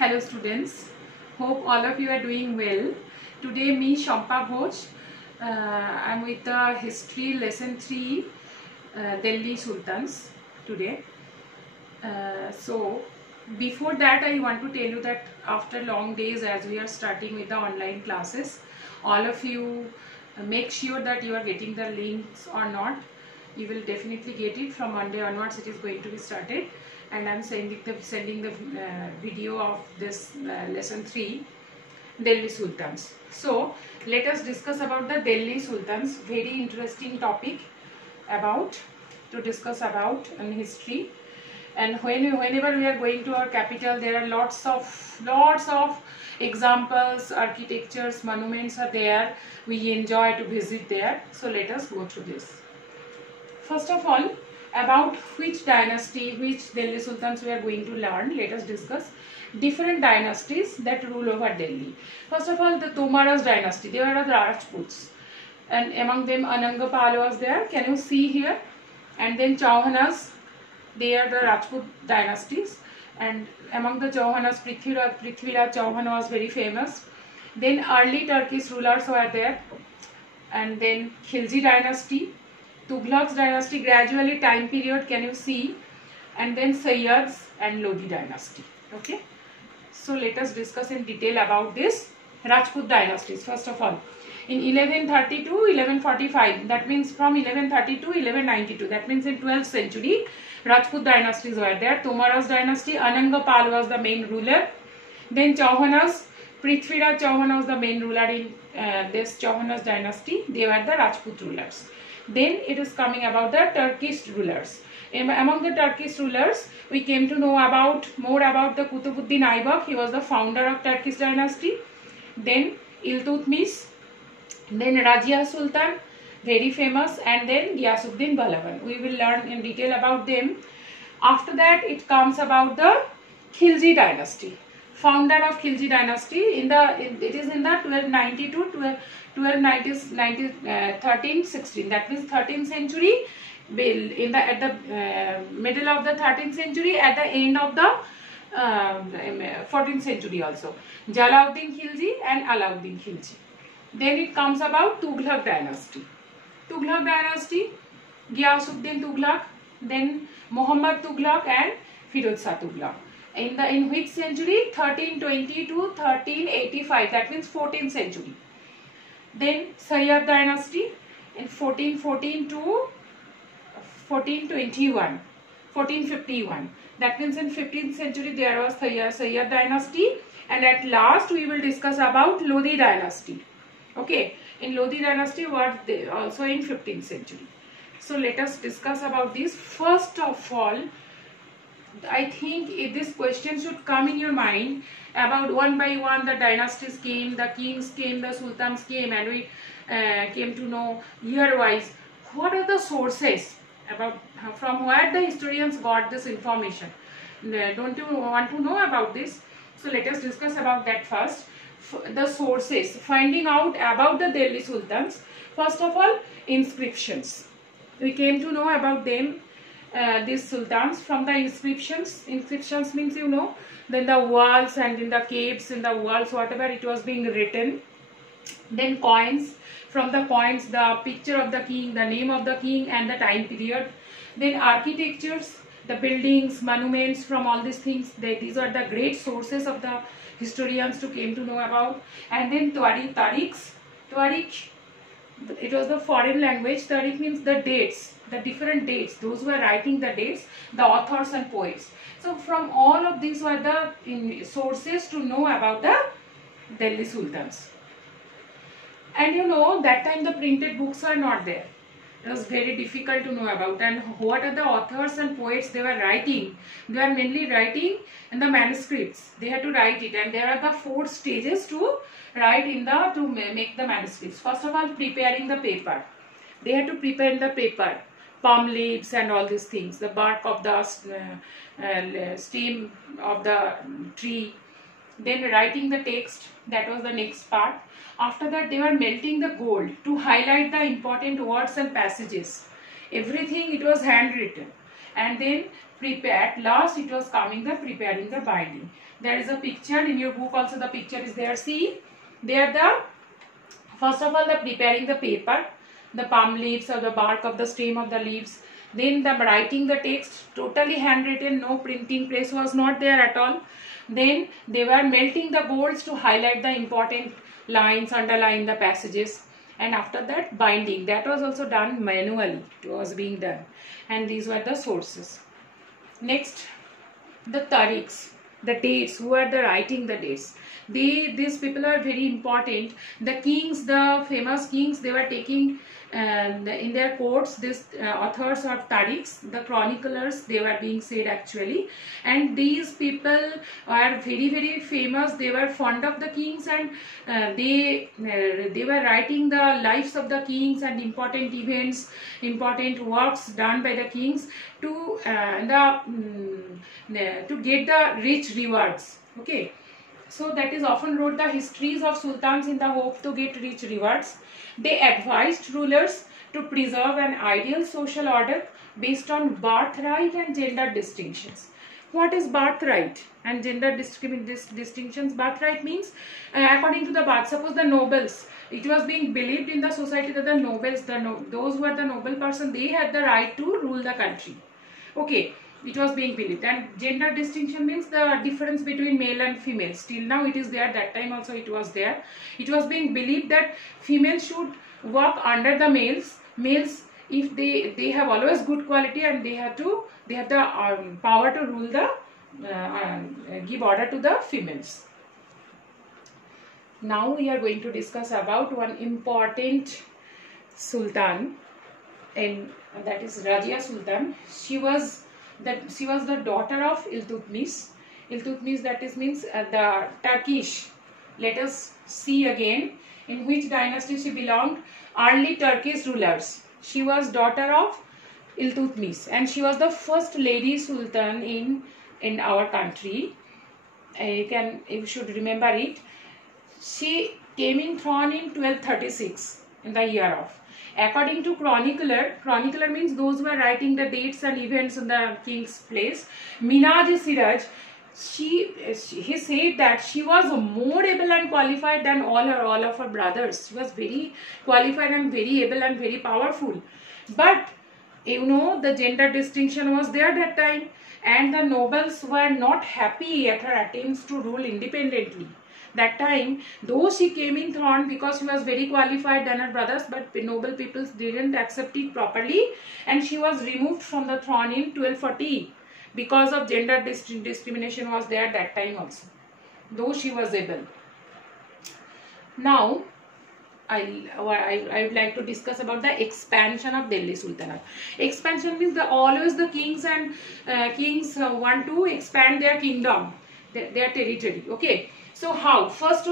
Hello students, hope all of you are doing well. Today me Shampa Ghosh, I'm with the history lesson 3 Delhi Sultans today. So before that I want to tell you that after long days, as we are starting with the online classes, all of you make sure that you are getting the links or not. You will definitely get it from Monday onwards. It is going to be started, and I am sending the video of this lesson 3 Delhi Sultans. So let us discuss about the Delhi Sultans. Very interesting topic to discuss about in history. And whenever we are going to our capital, there are lots of examples, architectures, monuments are there. We enjoy to visit there. So let us go through this. First of all, about which dynasty, which Delhi Sultans we are going to learn. Let us discuss different dynasties that rule over Delhi. First of all, the Tomaras dynasty. They were the Rajputs, and among them Anangapal was there. Can you see here? And then Chauhanas. They are the Rajput dynasties, and among the Chauhanas, Prithviraj Chauhan was very famous. Then early Turkish rulers were there, and then Khilji dynasty, Tughlaq's dynasty, gradually time period, can you see? And then Sayyids and Lodi dynasty. Okay, so let us discuss in detail about this Rajput dynasties. First of all, in 1130 to 1145, that means from 1130 to 1192, that means in 12th century, Rajput dynasties were there. Tomaras dynasty, Anangapal was the main ruler. Then Chauhanas, Prithviraj Chauhan was the main ruler in this Chauhanas dynasty. They were the Rajput rulers. Then it is coming about the Turkish rulers. Among the Turkish rulers, we came to know more about the Kutubuddin Aybak. He was the founder of Turkish dynasty. Then Iltutmish, then Rajia Sultan, very famous, and then Ghiyasuddin Pahlavan. We will learn in detail about them. After that, it comes about the Khilji dynasty. Founder of Khilji dynasty it is in the 1290 to 1316. That means 13th century. At the middle of the 13th century, at the end of the 14th century also. Jalauddin Khilji and Alauddin Khilji. Then it comes about Tughlaq dynasty. Tughlaq dynasty, Ghiyasuddin Tughlaq, then Muhammad Tughlaq and Firoz Shah Tughlaq. In which century? 1320 to 1385. That means 14th century. Then Sayyid dynasty in 1414 to 1421, 1451. That means in 15th century there was Sayyid dynasty, and at last we will discuss about Lodi dynasty. Okay, in Lodi dynasty also in 15th century. So let us discuss about this. First of all, I think if this question should come in your mind about one by one the dynasties came, the kings came, the sultans came, and we came to know year wise what are the sources about from where the historians got this information. Don't you want to know about this? So let us discuss about that first. The sources, finding out about the Delhi Sultans. First of all, inscriptions. We came to know about them, these sultans, from the inscriptions. Inscriptions means, you know, then the walls and in the caves, in the walls, whatever it was being written. Then coins. From the coins, the picture of the king, the name of the king and the time period. Then architectures, the buildings, monuments, from all these things. These are the great sources of the historians to came to know about. And then tarikhs. Tarikh, it was the foreign language. Tarikh means the dates, the different dates. Those who are writing the dates, the authors and poets. So from all of these were the sources to know about the Delhi Sultans. And you know, that time the printed books were not there. It was very difficult to know about. And what are the authors and poets they were writing? They were mainly writing in the manuscripts. They had to write it, and there are the 4 stages to write to make the manuscripts. First of all, preparing the paper. They had to prepare the paper, palm leaves and all these things, the bark of the stem of the tree. Then writing the text, that was the next part. After that, they were melting the gold to highlight the important words and passages. Everything, it was handwritten. And then At last it was coming the preparing the binding. There is a picture in your book also, the picture is there. See, there the first of all the preparing the paper, the palm leaves or the bark of the stem of the leaves. Then the writing the text, totally handwritten, no printing press was not there at all. Then they were melting the golds to highlight the important lines, underline the passages. And after that binding, that was also done manually, it was being done. And these were the sources. Next, the tarikhs, the dates, who are the writing the dates. These people are very important. The kings, the famous kings, they were taking in their courts this authors of tarikhs, the chroniclers, they were being said actually. And these people are very famous. They were fond of the kings, and they were writing the lives of the kings and important events, important works done by the kings to get the rich rewards. Okay. So that is often wrote the histories of sultans in the hope to get rich rewards. They advised rulers to preserve an ideal social order based on birthright and gender distinctions. What is birthright and gender distinctions? Birthright means according to the birth. Suppose the nobles, it was being believed in the society that the nobles, those who are the noble person, they had the right to rule the country. Okay. It was being believed. And gender distinction means the difference between male and female. Still now it is there, that time also it was there. It was being believed that females should work under the males. Males, if they have always good quality, and they have the power to rule the give order to the females. Now we are going to discuss about one important sultan, and that is Razia Sultan. She was the daughter of Iltutmish. Iltutmish, that is means the Turkish. Let us see again in which dynasty she belonged. Early Turkish rulers. She was daughter of Iltutmish, and she was the first lady sultan in our country. You should remember it. She came in throne in 1236 in the year of. According to chronicler means those who are writing the dates and events in the king's place, Minhaj-e-Siraj, he said that she was more able and qualified than all of her brothers. She was very qualified and very able and very powerful. But you know, the gender distinction was there that time, and the nobles were not happy at her attempts to rule independently. That time, though she came in throne because she was very qualified than her brothers, but noble people didn't accept it properly, and she was removed from the throne in 1240 because of gender discrimination was there that time also, though she was able. Now, I would like to discuss about the expansion of Delhi Sultanate. Expansion means always the kings and kings want to expand their kingdom, their territory. Okay. So how? First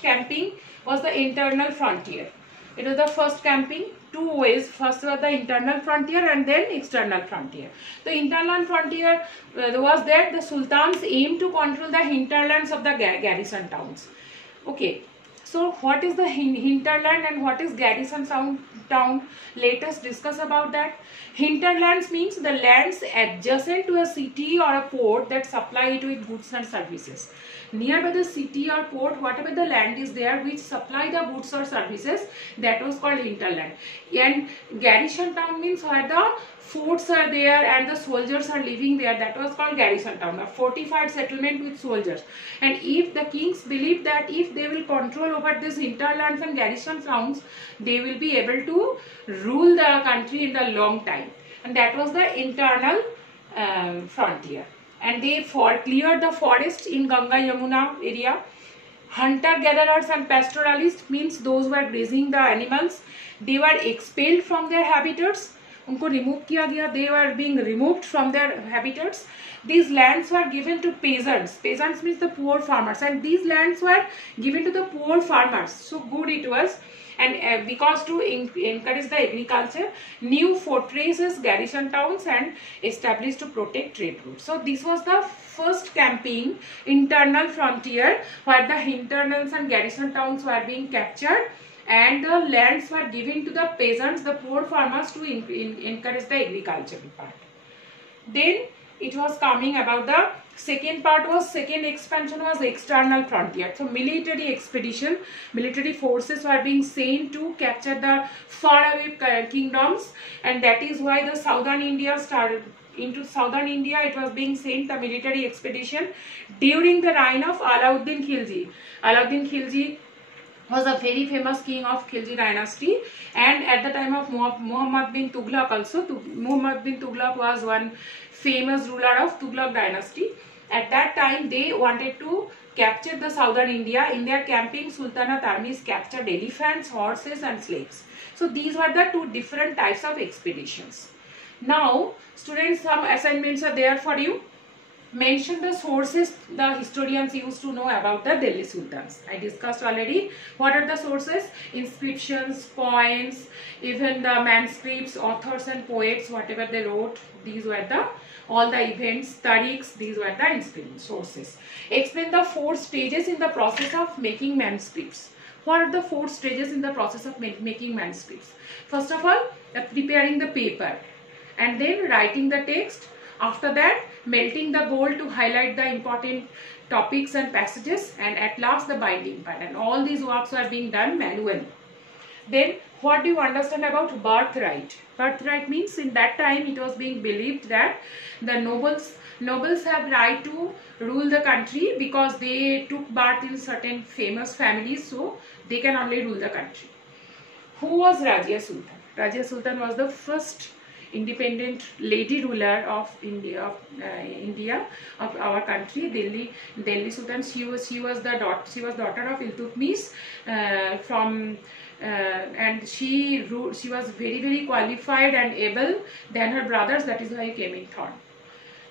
camping was the internal frontier. It was the first camping, two ways. First was the internal frontier and then external frontier. The internal frontier was that the sultans aimed to control the hinterlands of the garrison towns. Okay. So what is the hinterland and what is garrison town? Let us discuss about that. Hinterlands means the lands adjacent to a city or a port that supply it with goods and services. Nearby the city or port, whatever the land is there which supply the goods or services, that was called hinterland. And garrison town means where the forts are there and the soldiers are living there, that was called garrison town, a fortified settlement with soldiers. And if the kings believe that if they will control over these hinterlands and garrison towns, they will be able to rule the country in the long time. And that was the internal frontier. And they cleared the forest in Ganga Yamuna area. Hunter-gatherers and pastoralists means those who are grazing the animals. They were expelled from their habitats. उनको remove किया गया. They were being removed from their habitats. These lands were given to peasants. Peasants means the poor farmers. And these lands were given to the poor farmers. So good it was. And because to encourage the agriculture, new fortresses, garrison towns and established to protect trade routes. So this was the first camping, internal frontier, where the hinterlands and garrison towns were being captured and the lands were given to the peasants, the poor farmers, to encourage the agricultural part. Then it was coming about the second part was second expansion was external frontier. So military expedition, military forces were being sent to capture the faraway kingdoms, and that is why the southern India started. Into southern India, it was being sent the military expedition during the reign of Alauddin Khilji. Alauddin Khilji was a very famous king of Khilji dynasty, and at the time of Muhammad bin Tughlaq also. Muhammad bin Tughlaq was one famous ruler of Tughlaq dynasty. At that time, they wanted to capture the southern India. In their camping, Sultanate armies captured elephants, horses and slaves. So these were the two different types of expeditions. Now, students, some assignments are there for you. Mention the sources the historians used to know about the Delhi Sultans. I discussed already. What are the sources? Inscriptions, poems, even the manuscripts, authors and poets, whatever they wrote. These were the all the events, tarikhs. These were the sources. Explain the 4 stages in the process of making manuscripts. What are the 4 stages in the process of making manuscripts? First of all, preparing the paper, and then writing the text. After that, melting the gold to highlight the important topics and passages, and at last the binding part. And all these works are being done manually. Then what do you understand about birthright? Birthright means in that time it was being believed that the nobles have right to rule the country because they took birth in certain famous families, so they can only rule the country. Who was Rajia Sultan? Rajia Sultan was the first independent lady ruler of India, of our country, Delhi Sultan. She was daughter of Iltutmish, and she was very qualified and able than her brothers. That is why he came in third.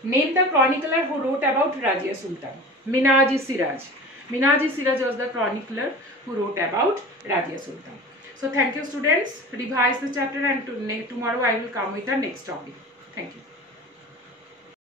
Name the chronicler who wrote about Rajia Sultan. Minhaji Siraj. Minhaji Siraj was the chronicler who wrote about Rajia Sultan. So thank you, students. Revise the chapter, and tomorrow I will come with the next topic. Thank you.